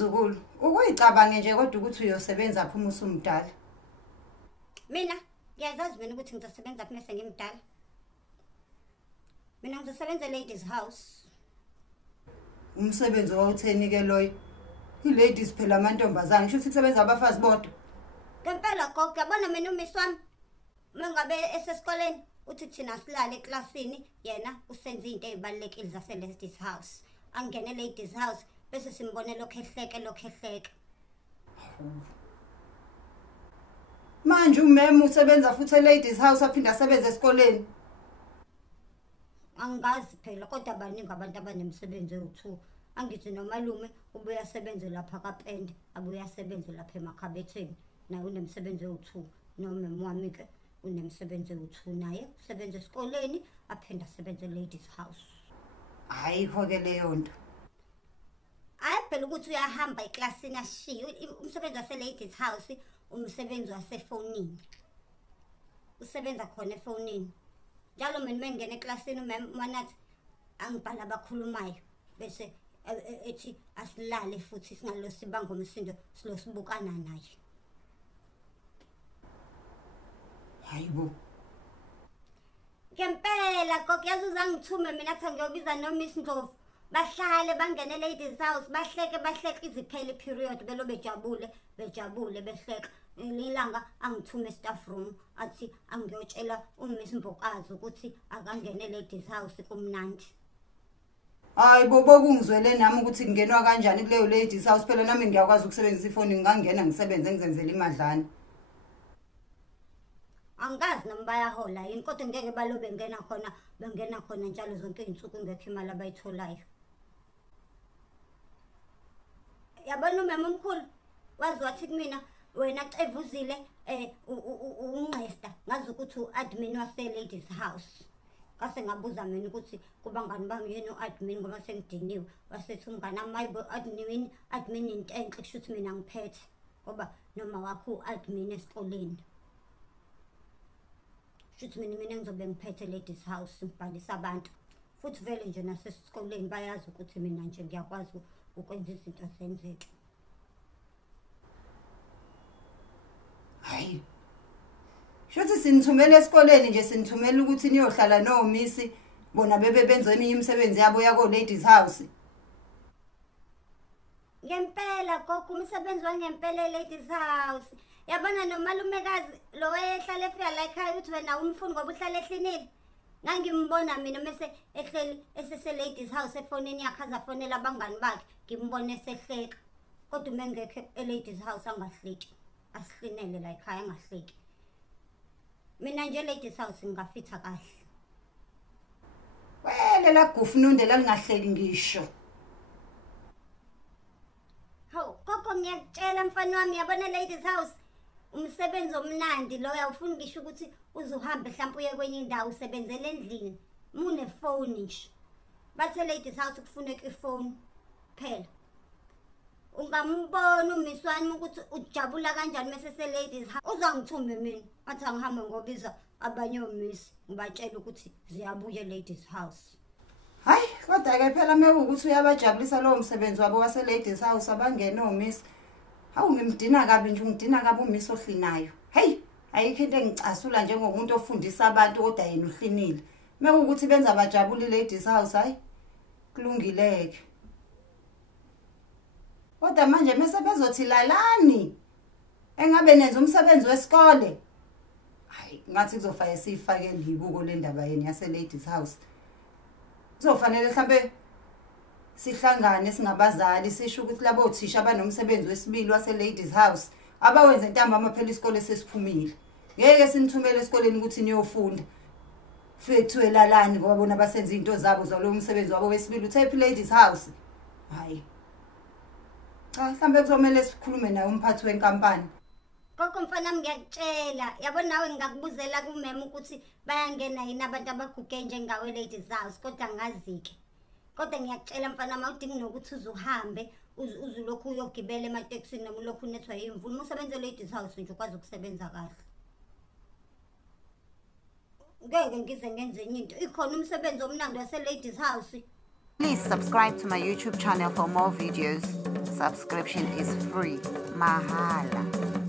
Mzukulu, ukuyicabange nje kodwa ukuthi uyosebenza phuma usumdala. Mina ngiyazazi mina ukuthi ngizosebenza phuma sengimdala. Mina ngizosebenza ladies house. Umsebenzi wawutheni ke loyo? I-ladies phela amantombazane, kusho ukuthi kusebenza abafazi bodwa. Ngempela gogo, yabona mina umisi wami mangabe esesikoleni uthi thina silale eklasini yena usenza izinto ezibalekile zase ladies house. Angene ladies house bese simbone lokhehleke. Manje umeme usebenza futhi e-ladies house aphinda asebenze esikoleni. Angazi phela kodwa abaningi abantu abanemisebenzi ewu2. Angithi nomalume ubuya asebenze lapha kaPende, abuya asebenze lapha emakhabetheni. Naye unemsebenzi ewu2. Nomama wami ke unemsebenzi ewu2 naye usebenza esikoleni aphinda asebenze e-ladies house. Ayikho ke leyo nto. Phela ukuthi uyahamba eklasini ashiye umsebenzi wase ladies house umsebenzi wasefonini. Usebenza khona efonini. Njalo mina mengene eklasini umanathi angibhala abakhulumayo bese ethi asilale futhi singalosibanga umsindo silosibukana naye. Hayibo. Ngempela gogo yazuza ngithume mina athi ngiyobiza noMiss Ndlovu. Bahlale bangene ladies house bahleke iziphele period belo bejabule behleka. Lilanga angithume staff room athi angiyotshela uMiss Mbokazi ukuthi akangene ladies house kumnandi. Hayi bobo kungizwele nami ukuthi kungenwa kanjani kuleyo ladies house phela nami ngiyakwazi ukusebenzisa ifoni ngingangena ngisebenze ngizenzele imadlana. Angazi noma bayahola yini kodwa ngeke balobe bengena khona njalo zonke izinsuku ngekho imali abayitholayo. Yabona umama omkhulu wazi wathi kumina wena Cevuzile unqesta ngazi ukuthi uadmin wase ladies house. Kase ngabuza mina ukuthi kuba ngani bami yena uadmin ngoba sengidiniwe wasethi umngane amayibo admin into enhle kusho ukuthi mina ngiphethe ngoba noma wakho uadmin esikoleni. Shuthi mina ngizobe ngiphethe ladies house ngibhalisa abantu futhi vele nje nasesikoleni bayazi ukuthi mina nje ngiyakwazi ukwenza izinto zenzeke. Hayi. Shothi sinithumela esikoleni nje sinithumela ukuthi niyohlala nomisi bona bebe benza eminye imisebenzi yabo yako ladies house. Ngempela gogo umsebenzi wangempela ladies house. Yabona nomalumekazi lo ehlala efika la ekhaya uthi wena umfundi ngoba uhlala ehlinile. Ngangimbona mina mase ehleli esese ladies house efonini yakhe azafonela abangani bakhe ngimbone esehleka. Kodwa mengekho e-ladies house angahleki. Asihlinele la ekhaya angahleki. Mina nje ladies house ngingafitha kahle. Wele la gufununde la lingahleki ngisho. Hawu gogo ngiyakutshela mfana wami yabona ladies house umsebenzi omnandi lo uyawufuna ngisho ukuthi uzuhambe mhlawumbe uye kwenye indawo usebenzele endlini mune phone nje. Bathe ladies house kufuneka ifone phela. Ungambona umiswani ukuthi ujabula kanjani mase se ladies house. Uzangithumbe mina athi angihambe ngobiza abanye omisi ngibatshela ukuthi ziyabuya ladies house. Hayi kodwa ke phela mekuthi uyabajabulisa lo msebenzi wabo wase ladies house abangena omisi. Hawu ngimdina kabi nje ungidina kabi umisi ohlinayo. Hey ayikho into engicasula njengomuntu ofundisa abantu kodwa yena uhlinile. Mekuthi benza bajabule ladies house hayi kulungileke. Kodwa manje mase bezothi lalani engabe nenza umsebenzi wesikole. Hayi ngathi kuzofaya sifake libuko le ndaba yeni yase ladies house. Kuzofanele mhlambe sihlangane singabazali sisho ukuthi labo othisha abanomsebenzi wesibili wase ladies house abawenza intambama phela isikole sesiphumile. Ngeke sinithumele esikoleni ukuthi niyofunda. Fethu lalani ngoba bona basenza izinto zabo zalo umsebenzi wabo wesibili uthephi ladies house. Hayi. Cha mhlambe kuzomela sikhulume naye umphathi wenkampani. Gogo mfana ngiyakutshela yabona nawe ngakubuzela kumema ukuthi bayangena yini abantu abaguge njengawe ladies house kodwa ngazike. Kodwa ngiyakutshela mfana mawudingi nokuthi uzuhambe uzulokhu uyogibela emateksini noma lokhu unethwa yimvula umusebenze ladies house nje ukwazi ukusebenza kahle. Ngeke ngize ngenze enye into ikhona umsebenzi omnandi wase ladies house. Please subscribe to my YouTube channel for more videos. Subscription is free, mahala.